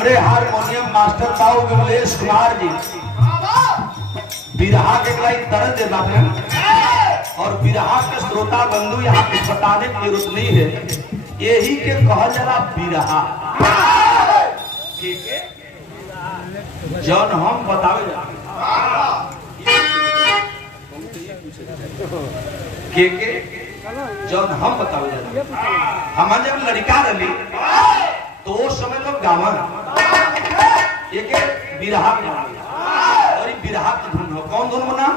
हमरे harmonium master बाबू विमलेश कुमार जी बिरहा के लाइन दर्द दे बाटे और बिरहा के श्रोता बंधु यहाँ कुछ बताने की जरूरत नहीं है, यही के कहल जला बिरहा जौन हम बतावे के जौन हम बतावे हम जब लड़का रही तो उस समय तो गावा एक बिरहा और बिरहा की धुन हो। कौन धुन बना?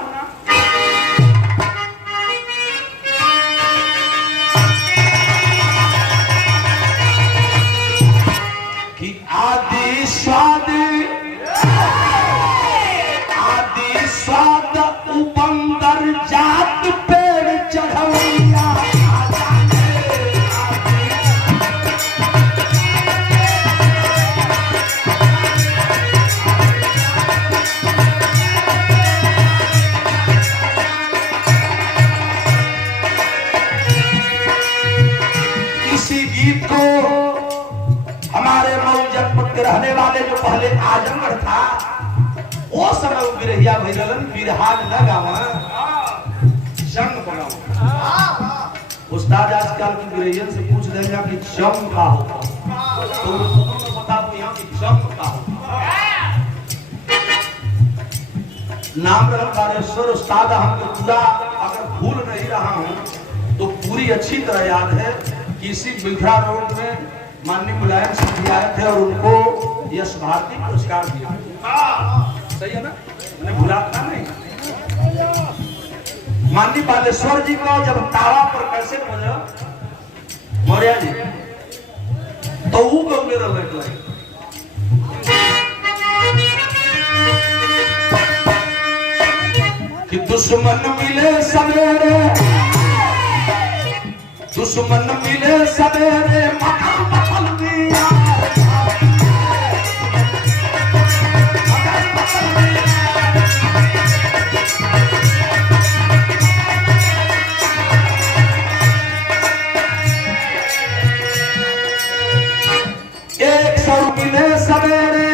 कि आदि स्वाद उपंदर जात पेड़ चढ़वैया को हमारे मऊ जनपद के रहने वाले जो पहले आजमगढ़ था वो समय बिरहिया भैलन बिरहा न गावा जंग बनाओ। उस्ताद आजकल की बिरहियन से पूछ देगा कि जंग का होता तो बता दो यहाँ की जंग का होता। नाम बारेश्वर उस्ताद हमको पूरा अगर भूल नहीं रहा हूँ तो पूरी अच्छी तरह याद है। इसी बिल्खरा रोड में माननीय मुलायम सिंह जी आए थे और उनको यश भारती पुरस्कार दिया। सही है ना? मैंने भूला था नहीं। माननीय बालेश्वर जी को जब तावा पर कैसे बजा मौर्य जी तो वो गौले रहे कि दुश्मन मिले सवेरे दुश्मन मिले सवेरे मकर बदल दिया एक सौ मिले सवेरे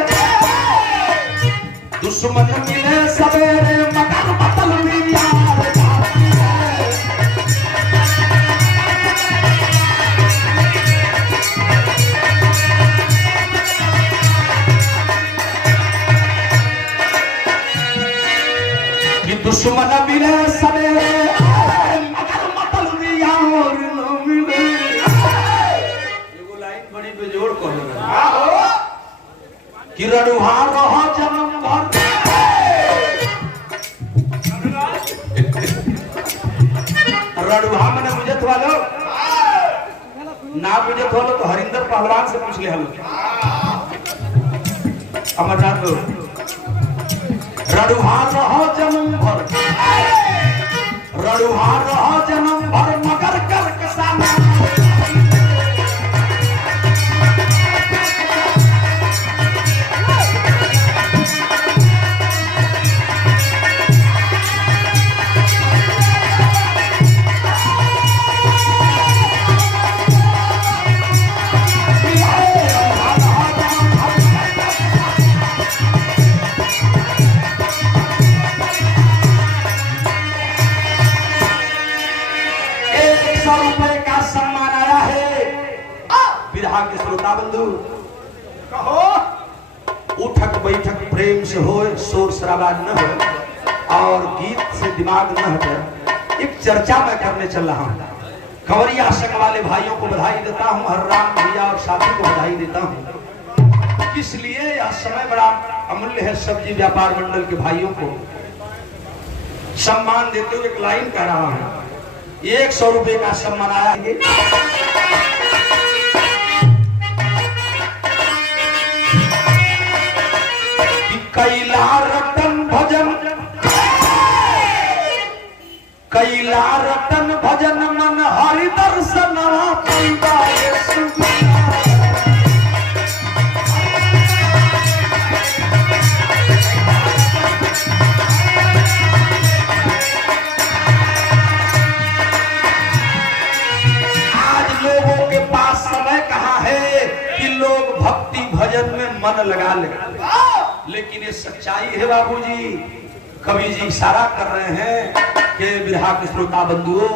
दुश्मन मिले सवेरे मकर बदल दिया दुश्मन मिले सवेरे मगर बदल दिया और न मिले। एगो लाइन बड़ी बेजोड़ कहले कि रडुहा रह जन्म भर रडुहा मैंने बुझत वालो ना बुझत वालो तो हरिंदर पहलवान से पूछ ले हलो अमरनाथ लोग रडुहा रहो जन्म भर रडुहा रहो जन्म भर मगर कर किसान के श्रोता बंधु कहो उठक बैठक प्रेम से हो, शोर शराबा न हो और गीत से दिमाग न हटे। एक चर्चा मैं करने चल रहा हूँ। खबरिया संघ वाले भाइयों को बधाई देता हूँ, हर राम भैया और साथी को बधाई देता हूँ। इसलिए यह समय बड़ा अमूल्य है। सब्जी व्यापार मंडल के भाइयों को सम्मान देते हुए एक लाइन कह रहा हूँ। 100 रुपए का सम्मान आया है। कैला रतन भजन कैला रतन भजन मन हरि दर्शन आज लोगों के पास समय कहाँ है कि लोग भक्ति भजन भजन में मन लगा ले, लेकिन ये सच्चाई है बाबूजी। कवि जी इशारा कर रहे हैं कि बिरहा के श्रोता बंधुओं,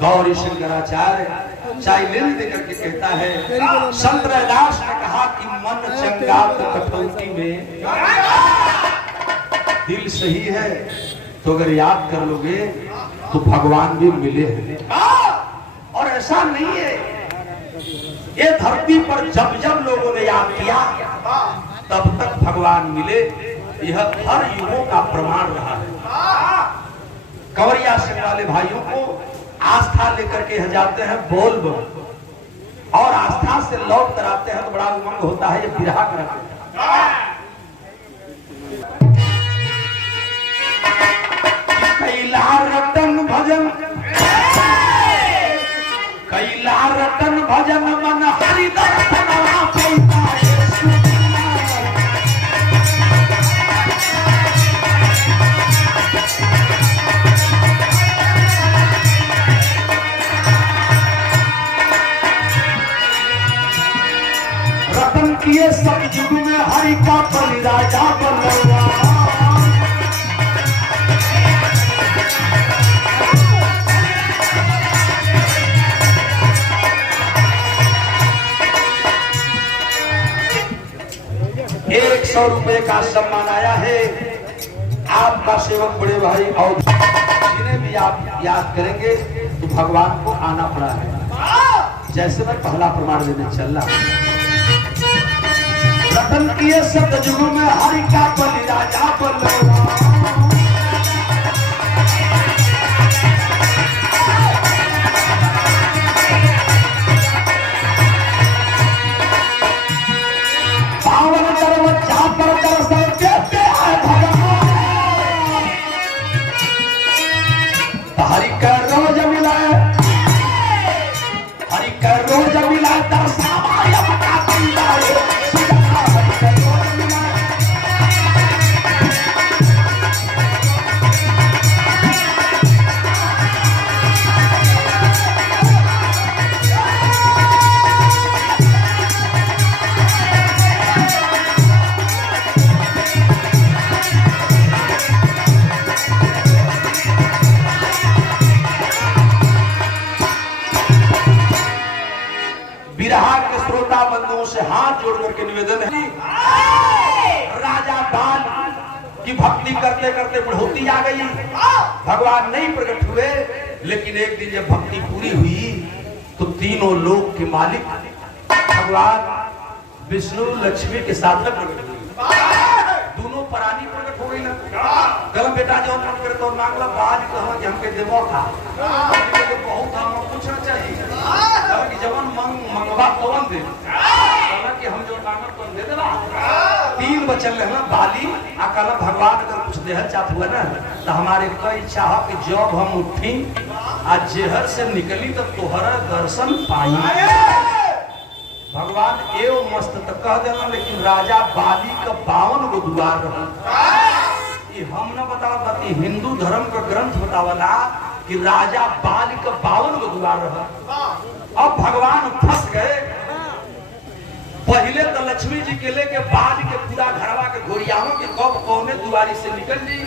गौरी शंकराचार्य चाइलेंज देकर के कहता है, संत रैदास ने कहा कि मन चंगा तो कटौती में दिल सही है, तो अगर याद कर लोगे तो भगवान भी मिले हैं। और ऐसा नहीं है, ये धरती पर जब जब लोगों ने याद किया तब तक भगवान मिले, यह हर युगों का प्रमाण रहा है। कंवरिया संघ वाले भाइयों को आस्था लेकर के जाते हैं बोल बोल, और आस्था से लौट कर आते हैं तो बड़ा उमंग होता है। ये बिरहा कर कैला रतन भजन, कैला रतन भजन मन हरि दर्शन पैता है। रतन किए सब युग में हरि का बलि राजा बलवा। ₹100 का सम्मान आया है आपका सेवक बड़े भाई, और जिन्हें भी आप याद करेंगे तो भगवान को आना पड़ा है। जैसे मैं पहला प्रमाण देने चल रहा, रतन किए सब युगों में हरि का बलि राजा बलवा। पावन दरवाजा पर दर्शन देते हैं भगवान, हरि का रोज मिला, हरि का रोज मिला दर्शावा अपना बंदा है। बिरहा के श्रोता बंधुओं से हाथ जोड़ करके निवेदन है, राजा बाल की भक्ति करते करते बुढ़ौती आ गई, भगवान नहीं प्रकट हुए। लेकिन एक दिन जब भक्ति पूरी हुई तो तीनों लोक के मालिक भगवान विष्णु लक्ष्मी के साथ में प्रकट हुए। दोनों प्राणी प्रकट हो गई ना, गलम बेटा जो मन करे तो मांगला बाज कहा कि हमके देवो था, बहुत हम पूछना चाहिए कि जवन मंगवा कौन दे, कि हम जो मांगत तो दे देला। 3 बचन रहना बाली अकल भगवान अगर कुछ देहल चाहत हुआ ना तो हमारे कई चाह कि जब हम उठी आज जेहर से निकली तो तोहरा दर्शन पाई। भगवान एवं मस्त तक कह देना, लेकिन राजा बाली का 52 गो द्वार रहा। ये हम न बतावत, हिंदू धर्म का ग्रंथ बतावला कि राजा बाली का 52 गो द्वार रहा। अब भगवान फंस गए। पहले तो लक्ष्मी जी के लेके बाल के पूरा घरवा के घोड़ियाओं के कब कौने दुआरी से निकल जी,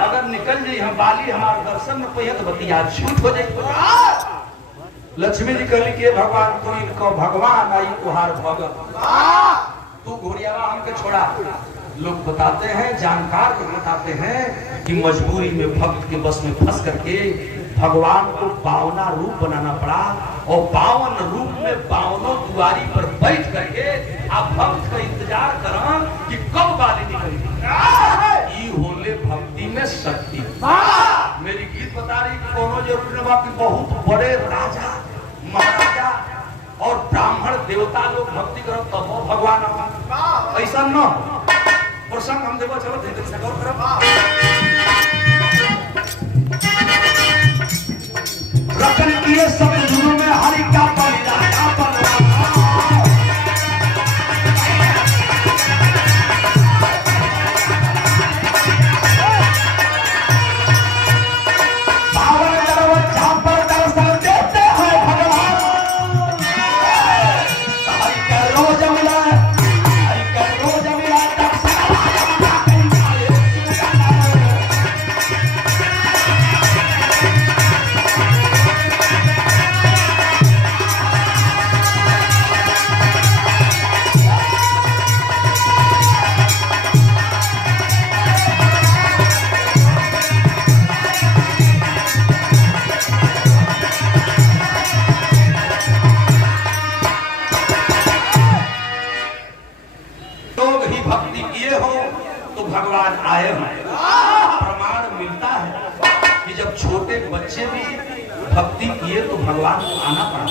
अगर निकल जी हम बाली हमारे दर्शन में पहिए तो बतिया छूट हो जाए। लक्ष्मी जी कहली कि भगवान तू इनको भगवान आई तुहार भगत, तू घोड़ियावा हमके छोड़ा। लोग बताते हैं, जानकार को बताते हैं कि मजबूरी में भक्त के बस में फंस करके भगवान को 52 रूप बनाना पड़ा, और 52 रूप में 52 दुआरी पर बैठ करके आप भक्त का इंतजार करा कि कब बाली निकलेगी। होले भक्ति में शक्ति। मेरी गीत बता रही कोनो जरूर न बाकी बहुत बड़े राजा महाराजा और ब्राह्मण देवता लोग भक्ति करो तब तो भगवान ऐसा न प्रसंग हम देखो। चलो धीरे से गौर करो। रतन किए सब युगों में हरि का बलि राजा बलवा। पावन दरवाजा पर दर्शन देते हैं भगवान, हरि का रोज मिला, हरि का भगवान आए हैं। प्रमाण मिलता है कि जब छोटे बच्चे भी भक्ति किए तो भगवान को आना पड़ा।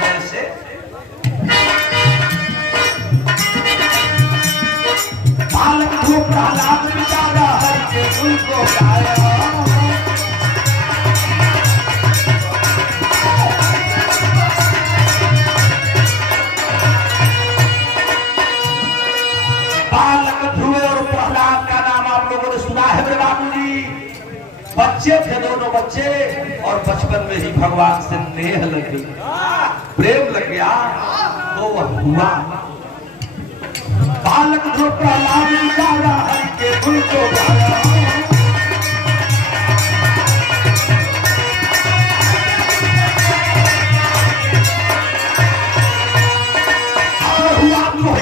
जैसे बालक को प्रहलाद बिचारा हरि के गुण को गाया, बच्चे थे दोनों बच्चे और बचपन में ही भगवान से नेह लग गई, प्रेम लग गया तो वह हुआ। बालक जो प्रहलाद बिचारा हरि के गुण को गाया, अमर हुआ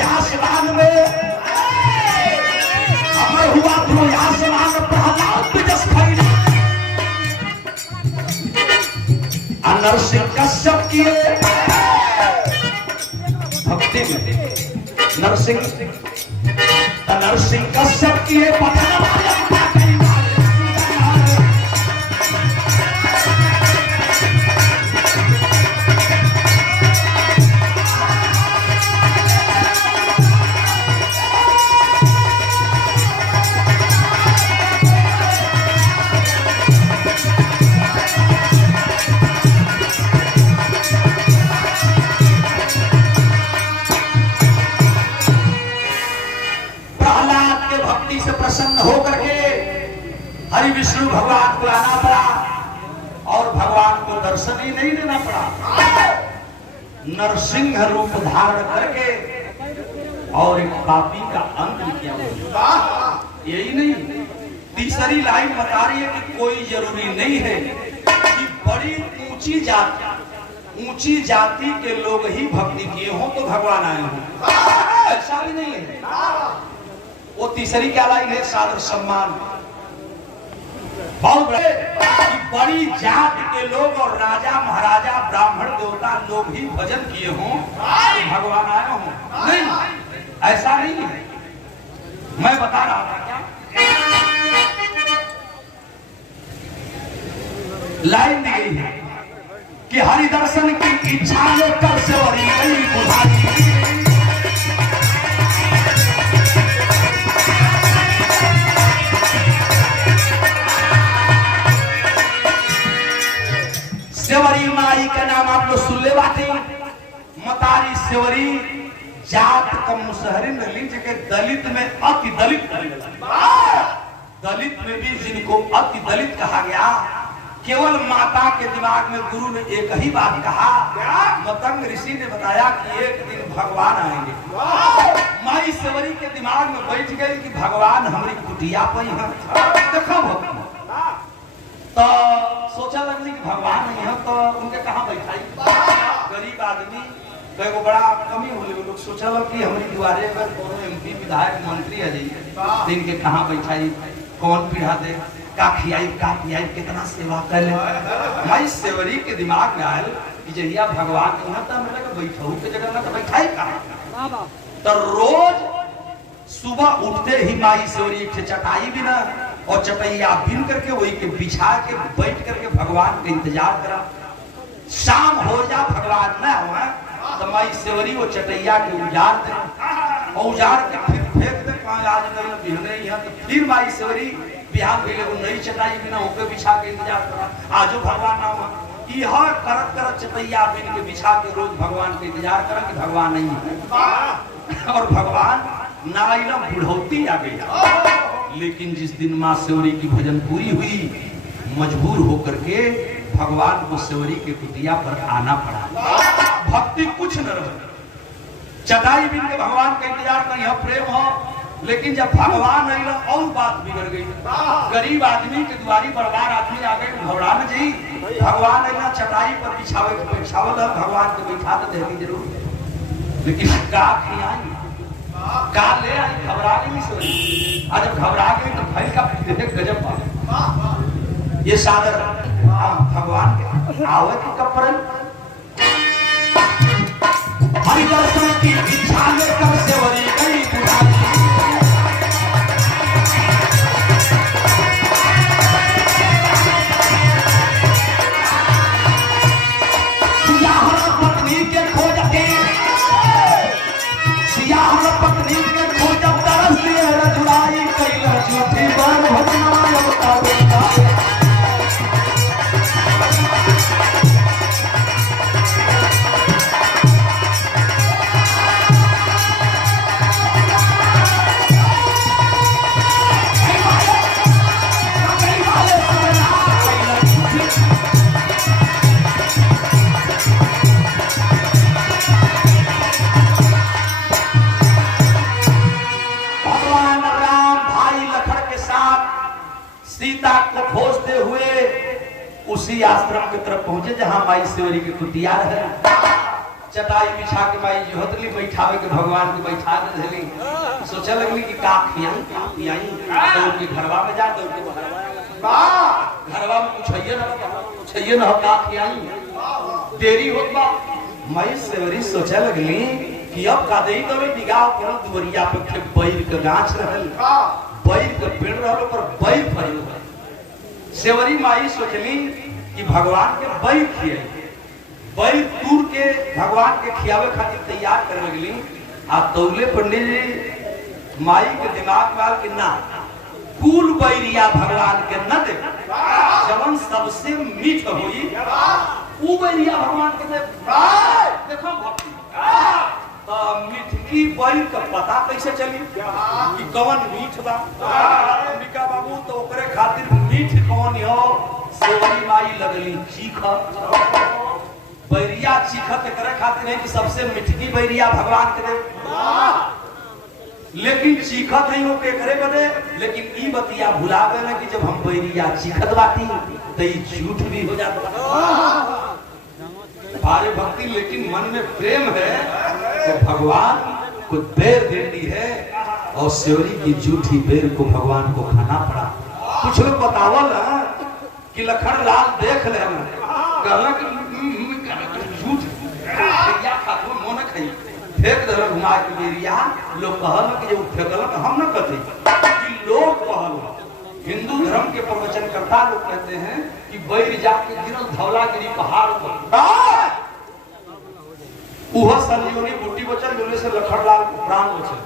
आसमान में, अमर हुआ आसमान में प्रहलाद नरसिंह कश्यप किए भक्ति में, नरसिंह कश्यप किए प्रसन्न होकर के हरि विष्णु भगवान को आना पड़ा और भगवान को दर्शन ही नहीं देना पड़ा। नरसिंह रूप धारण करके और एक पापी का अंत किया। यही नहीं, तीसरी लाइन बता रही है कि कोई जरूरी नहीं है कि बड़ी ऊंची जाति के लोग ही भक्ति किए हों तो भगवान आए हों, ऐसा भी नहीं है। वो तीसरी क्या लाइन है, सादर सम्मान। बहुत बड़ी जात के लोग और राजा महाराजा ब्राह्मण देवता लोग ही भजन किए हों तो भगवान आए हों, नहीं ऐसा नहीं है। मैं बता रहा था क्या लाइन दी गई है कि हरि दर्शन की इच्छा लेकर से बुझाई, सेवरी माई का नाम आप लोग सुन ले बाटे। मतारी सेवरी जात का मुसहरिन लिंग के दलित में अति दलित, दलित में भी जिनको अति दलित कहा गया। केवल माता के दिमाग में गुरु ने एक ही बात कहा, मतंग ऋषि ने बताया कि एक दिन भगवान आएंगे। माई सेवरी के दिमाग में बैठ गई कि भगवान हमारी कुटिया पर देखो तो सोचा लगली कि भगवान नहीं है तो उनके कहाँ बैठाई। गरीब आदमी देखो बड़ा कमी हो गई, लोग सोचा लो कि हमारी दीवारे पर दोनों एमपी विधायक मंत्री आ जाइए, इनके कहाँ बैठाई, कौन पीढ़ा दे, का खियाई का पियाई, कितना सेवा कर ले। भाई सेवरी के दिमाग में आयल कि जहिया भगवान नहीं था मतलब बैठू के जगह में तो बैठाई कहाँ। तो रोज सुबह उठते ही माई सेवरी एक चटाई भी ना और चटैया बिन करके वही के बिछा के बैठ करके भगवान का इंतजार करा। शाम हो जा भगवान न हुआ तो माई सेवरी वो चटैया के उजाड़ दे और उजाड़ के फिर फेंक दे, आज बिहने यहाँ तो फिर माई सेवरी बिहार भेले वो नई चटाई बिना होके बिछा के इंतजार करा। आजो भगवान ना हुआ यह करत करत चटैया बिन के बिछा के रोज भगवान का इंतजार करा कि भगवान नहीं है। और भगवान नाइला बुढ़ौती आ गई। लेकिन जिस दिन माँ सेवरी की भजन पूरी हुई, मजबूर होकर के भगवान को सेवरी के कुटिया पर आना पड़ा। भक्ति कुछ न रहे, चटाई बिन के भगवान का इंतजार कर, यह प्रेम हो। लेकिन जब भगवान आई और बात बिगड़ गई। गरीब आदमी के द्वारी बड़वार आदमी आ गए, घबरा न जी। भगवान आई चटाई पर बिछावे भगवान को बैठा तो देगी जरूर, लेकिन का खियाई का ले आई, घबरा गई सेवरी। आज जब घबरा गई तो भाई का गजब बात। ये सादर भगवान के आवे के कपड़न हरि दर्शन की इच्छा लेकर सेवरी गई बुढ़ाई। उसी आश्रम की तरफ पहुंचे जहां माई सेवरी के कुटिया है। चटाई बिछा के माई जो हतली बैठावे के भगवान के बैठा देली। सोचे लगली कि का खियाई तो के घरवा में जा दो घरवा में पूछिए ना का खियाई देरी होत बा। माई सेवरी सोचे लगली कि अब का देई तो निगाह पर दुवरिया पे के बैर के गाछ रहल, बैर के पेड़ रहल पर बैर फरल। सेवरी माई सोचली कि भगवान के बैर खियाई, बैर तूर के भगवान के खियावे खातिर तैयार करे लगली। आ तौले पंडित जी माई के दिमाग में आल कि ना कुल बैरिया भगवान के न दे, जवन सबसे मीठ होई ऊ बैरिया भगवान के दे। देखो भक्ति मीठकी बैर का पता कैसे चली कि कौन मीठ बा। अंबिका बाबू तो ओकरे खातिर मीठ कौन हो सेवरी माई लगली चीख। बैरिया चीखत करे खातिर है कि सबसे मीठकी बैरिया भगवान के दे, लेकिन चीखत नहीं हो के करे बदे। लेकिन ई बतिया भुलावे ना कि जब हम बैरिया चीखत बाटी तो ई झूठ भी हो जाता। भारी भक्ति लेकिन मन में प्रेम है तो भगवान को बेर देती है और सेवरी की झूठी बेर को भगवान को खाना पड़ा। कुछ लोग बतावल कि लखन लाल देख ले झूठ खातू मोन खाई फेंक दल घुमा के बेरिया। लोग कहल कि जब फेंकल तो हम न कहते कि लोग कहल। हिंदू धर्म के प्रवचनकर्ता लोग कहते हैं कि बैर जाके गिरल धौलागिरी पहाड़ पर उह संजीवनी बूटी बचल जोने से लखनलाल को प्राण बचल।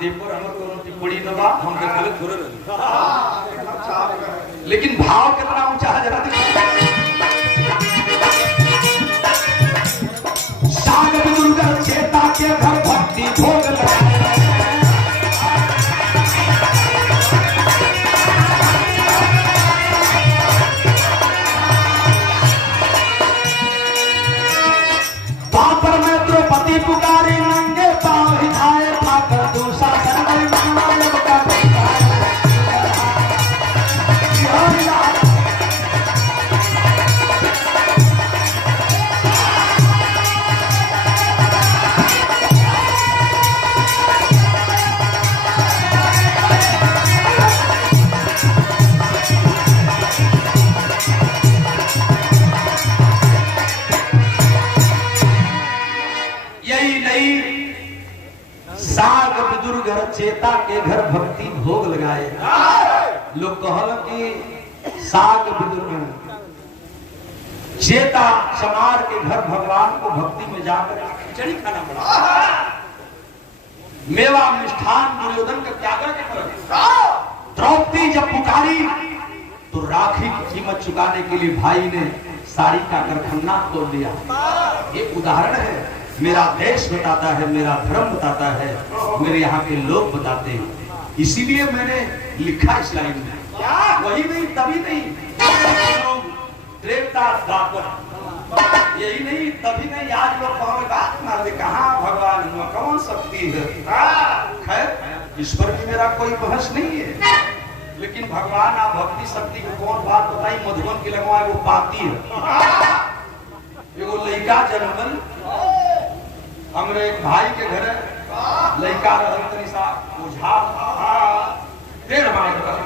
देवर हमर कोनो टिप्पणी न बा, हम के गलत थोड़े रही, लेकिन भाव कितना ऊंचा है जरा देखिए। सागर दुर्गा चेता के घर भक्ति भोग लगाए। पापर में द्रौपदी पुकारी नंगे पांव हिलाए ठाकर दूसरा संगल मानव का चेता के घर भक्ति भोग लगाए। लोग कहल कि साग विदुर चेता चमार के घर भगवान को भक्ति में जाकर खिचड़ी खाना पड़ा। मेवा मिष्ठान दुर्योधन का त्याग के द्रौपदी जब पुकारी तो राखी की कीमत चुकाने के लिए भाई ने साड़ी का करखन्ना तोड़ दिया। ये उदाहरण है, मेरा देश बताता है, मेरा धर्म बताता है, मेरे यहाँ के लोग बताते हैं। इसीलिए मैंने लिखा इस लाइन में। वही नहीं तभी नहीं देवता दापर यही नहीं तभी नहीं आज लोग बात मारते कहाँ भगवान हुआ कौन शक्ति है। खैर इस पर भी मेरा कोई बहस नहीं है, लेकिन भगवान आप भक्ति शक्ति को कौन बात बताई। मधुबन की लगवाए वो पाती है। एगो लड़का जन्मल हमरे एक भाई के घर लड़का रहल तनी सा ओझा टेढ़ मार रहल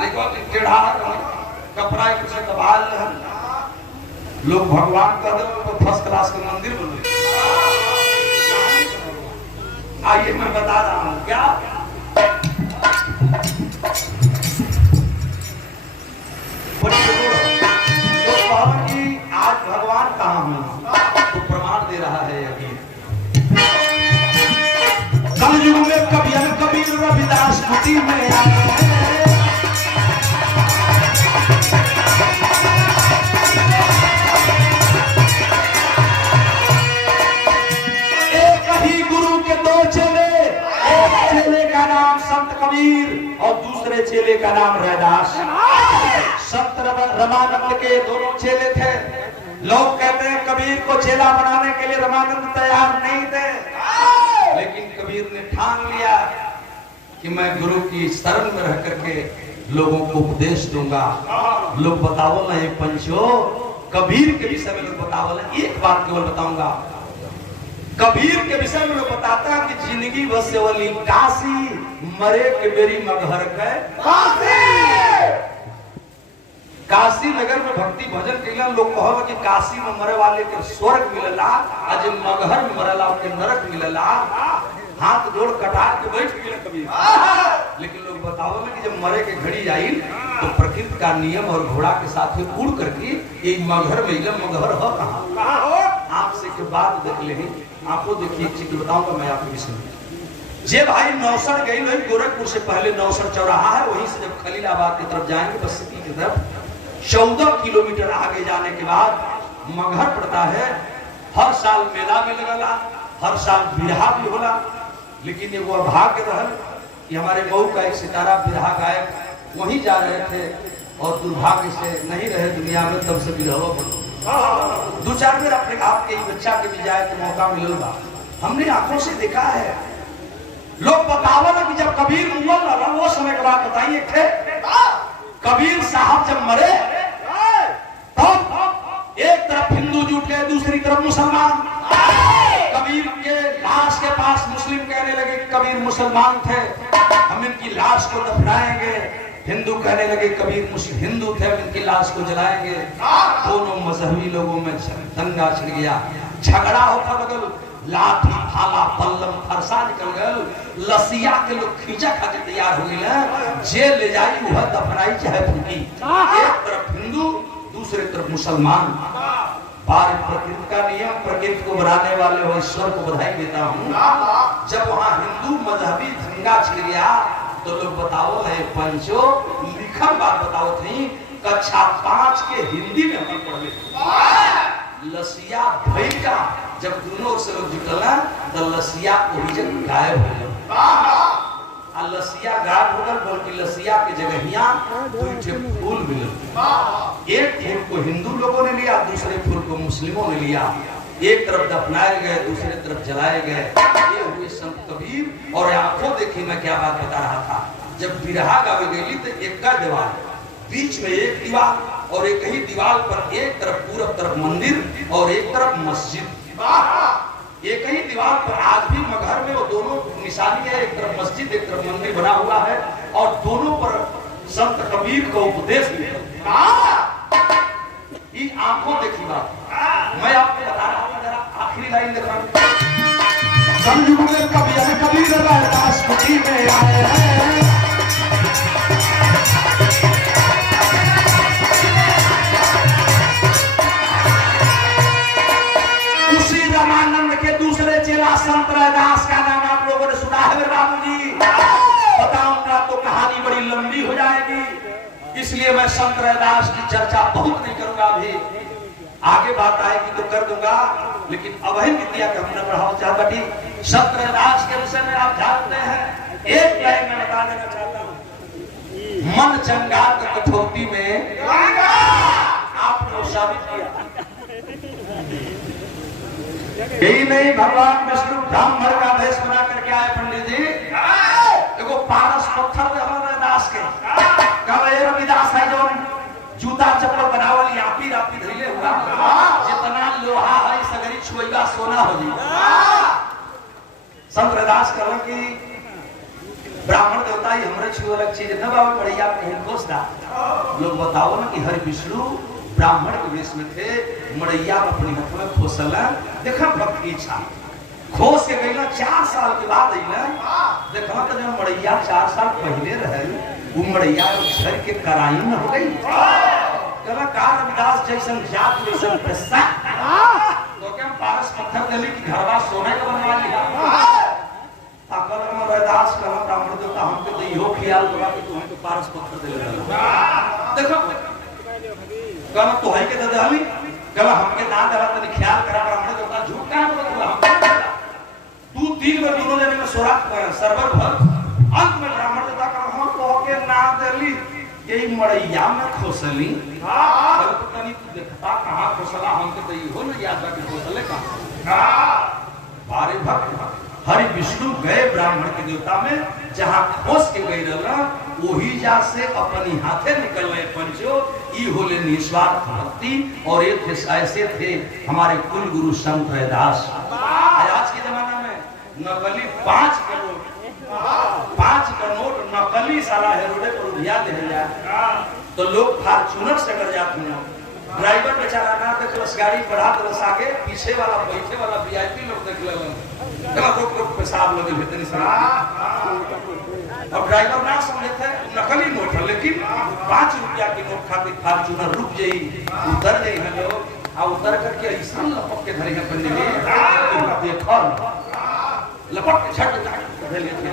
लड़का टेढ़ा रहल कपड़ा कुछ दबाल रहल। लोग भगवान का तो फर्स्ट क्लास का मंदिर बन गए। आइए मैं बता रहा हूँ क्या तो कि आज भगवान कहाँ हैं तो प्रमाण दे रहा है यकीन। कलयुग में कबीर रविदास कुटी में एक ही गुरु के दो चेले, एक चेले का नाम संत कबीर और दूसरे चेले का नाम रविदास। संत रमानंद के दोनों चेले थे। लोग कहते हैं कबीर को चेला बनाने के लिए रमानंद तैयार नहीं थे, लेकिन कबीर ने ठान लिया कि मैं गुरु की शरण में रह करके लोगों को उपदेश दूंगा। लोग बताओ ना एक पंचो कबीर के विषय में लोग बताओ ना, एक बात केवल बताऊंगा। कबीर के विषय में लोग बताता है कि जिंदगी बस वाली काशी मरे के मेरी मगहर के काशी नगर में भक्ति भजन के लोग कहो कि काशी में मरे वाले के स्वर्ग मिलला, आज मगहर में मरेला के नरक मिलला। हाथ जोड़ कटार के बैठ गए कबीर। लेकिन लोग बताओ ना कि जब मरे के घड़ी आई तो प्रकृति का नियम और घोड़ा के साथ में उड़ करके ये मगहर में मगहर हो कहाँ हो। आंख से के बाद देख ले आपको देखिए चीज बताऊंगा मैं आपके विषय में। जे भाई नौसर गई नहीं, गोरखपुर से पहले नौसर चौराहा है, वहीं से जब खलीलाबाद की तरफ जाएंगे बस्ती की तरफ 14 किलोमीटर आगे जाने के बाद मगहर पड़ता है। हर साल मेला भी लगला, हर साल बिरहा भी होला। लेकिन ये वो अभाग्य रहा कि हमारे मऊ का एक सितारा बिरहा गायक वहीं जा रहे थे और दुर्भाग्य से नहीं रहे दुनिया में, तब से बिरहा बन। 2-4 बार अपने आपके बच्चा के भी जाए तो मौका मिलेगा। हमने आंखों से देखा है। लोग बतावा ना कि जब कबीर मुगल लगा वो समय के बाद बताइए थे कबीर साहब जब मरे तब एक तरफ हिंदू जुट गए, दूसरी तरफ मुसलमान। कबीर के लाश के पास मुस्लिम कहने लगे कि कबीर मुसलमान थे, हम इनकी लाश को दफनाएंगे। हिंदू कहने लगे कबीर हिंदू थे, हम इनकी लाश को जलाएंगे। दोनों मजहबी लोगों में दंगा छिड़ गया, झगड़ा होता लगल, लाठी भाला पल्लम फरसा निकल गए। लसिया के लोग खींचा खा के तैयार हो गए, जेल ले जाई वह दफनाई चाहे फूकी। एक तरफ हिंदू दूसरे तरफ मुसलमान। बार प्रकृति का नियम, प्रकृति को बनाने वाले हो ईश्वर को बधाई देता हूँ। जब वहाँ हिंदू मजहबी दंगा छिड़ गया तो लोग बताओ है पंचो लिखा बात बताओ थी कक्षा 5 के हिंदी में हम पढ़ लसिया भई का जब दोनों से लोग जुटला तो लसिया ओरिजिन गायब हो गया। लसिया गायब हो गया, बोल की लसिया की जगहिया दूठे फूल मिले। एक फूल को हिंदू लोगों ने लिया, दूसरे फूल को मुस्लिमों ने लिया। एक तरफ दफनाए गए, दूसरे तरफ जलाए गए। ये हुए संत कबीर। और आंखों देखी मैं क्या बात बता रहा था, जब बिरहा गावे गई तो एक का दीवार, बीच में एक दीवार और एक ही दीवार पर एक तरफ पूरब तरफ मंदिर और एक तरफ मस्जिद। एक ही दीवार पर आज भी मगहर में वो दोनों निशानी है, एक तरफ मस्जिद एक तरफ मंदिर बना हुआ है और दोनों पर संत कबीर का उपदेश भी है। आंखों देखी बात मैं आपको बता रहा हूँ, जरा आखिरी लाइन देखा। कबीर रैदास कुटी में आए हैं, उसी रामानंद के दूसरे चेला संत रैदास का नाम आप लोगों ने सुना है बाबू जी। बताऊंगा तो कहानी बड़ी लंबी हो जाएगी, इसलिए मैं संत रैदास की चर्चा बहुत नहीं करूंगा। अभी आगे बात आएगी तो कर दूंगा, लेकिन अब ही विद्या का हमने बढ़ावा चाहता थी। संत रैदास के विषय में आप जानते हैं, एक लाइन में बता देना चाहता हूँ। मन चंगा कठौती में आपने साबित किया। यही नहीं, भगवान विष्णु ब्राह्मण का वेश बना करके आए पंडित जी। देखो पारस पत्थर दे रैदास के कहे रविदास है जो जूता चप्पल बनावल यापी रापी धइले हुआ, जितना लोहा है सगरी छुईगा सोना हो जी। संत रैदास कहलन कि ब्राह्मण देवता ही हमरे छुए अलग चीज न बाबू बढ़िया कहीं खोसदा। लोग बताओ ना कि हरि विष्णु ब्राह्मण के वेश में थे, मड़ैया अपनी हाथ में खोसला। देखा भक्त की इच्छा खोस के गई 4 साल के बाद अइला। देखा तो जब मड़ैया 4 साल पहले रहे वो मड़ैया घर के कराई न हो गई। कहला का रविदास जैसन जात वैसन प्रस्ता तो क्या पारस पत्थर दली की घरवा सोने का बनवा लिया। ताकल में रविदास कहला ब्राह्मण देवता हमके तो इहो ख्याल होगा कि तू हमको पारस पत्थर दे देला। देखो कहला तो है के दे दहली, कहला हमके ना देला तनी ख्याल करा। ब्राह्मण देवता झूठ का बोलत तू 3 बार दोनों जने में सोरा सरवर भर। अंत में ब्राह्मण देवता का हम तो के ना देली, यही मड़ैया में खोसली। हां तनी तू देखता कहां खोसला, हमके तो इहो न याद बा कि खोसले कहां। बारे भक्त हरि विष्णु गए ब्राह्मण के देवता में, जहाँ खोस के गई रहला वही जा से अपनी हाथे निकल रहे पंचो ई होले निस्वार्थ भक्ति। और एक थे ऐसे थे हमारे कुल गुरु संत रैदास। आज के जमाना में नकली 5 का नोट नकली साला है रोडे पर उधिया दे जाए तो लोग फॉर्च्यूनर से कर जाते हैं। ड्राइवर बेचारा ना देखलस गाड़ी बढ़ा दलस आगे, पीछे वाला बैठे वाला वीआईपी लोग देख ले रोक रोक पेशाब लगे इतनी सारा। अब ड्राइवर ना समझे थे नकली नोट है, लेकिन 5 रुपया की नोट खातिर फॉर्च्यूनर रुक जाई उतर जाई है लोग आ उतर करके ऐसा लपक के धरे हैं पंडित जी देखल लपक के झट धर लेते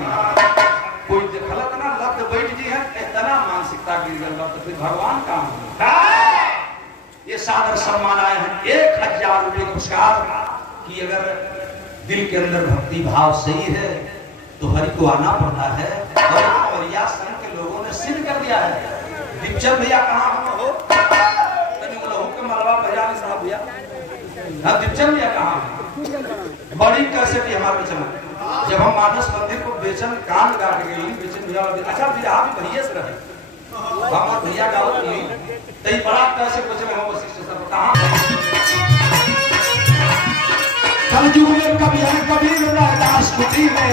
कोई देखला त ना लग बैठ जी है इतना मानसिकता गिर गल तो फिर भगवान का ये सादर सम्मान आए हैं 1000 रुपये पुरस्कार कि अगर दिल के अंदर भक्ति भाव सही है तो हरि को आना पड़ता है। और या संघ के लोगों ने सिद्ध कर दिया है। दीपचंद भैया कहाँ हो के मलबा भैया साहब भैया दीपचंद भैया कहाँ बड़ी कैसेट हमारे चला जब हम मानस मंदिर को बेचन कान गा के गई बेचन भैया अच्छा बिरहा भी भैया से रहे हम और भैया गावत नहीं तई बड़ा कैसे बचन हम वशिष्ठ सर कहां कल जुगे कभी है कभी दास कुटी में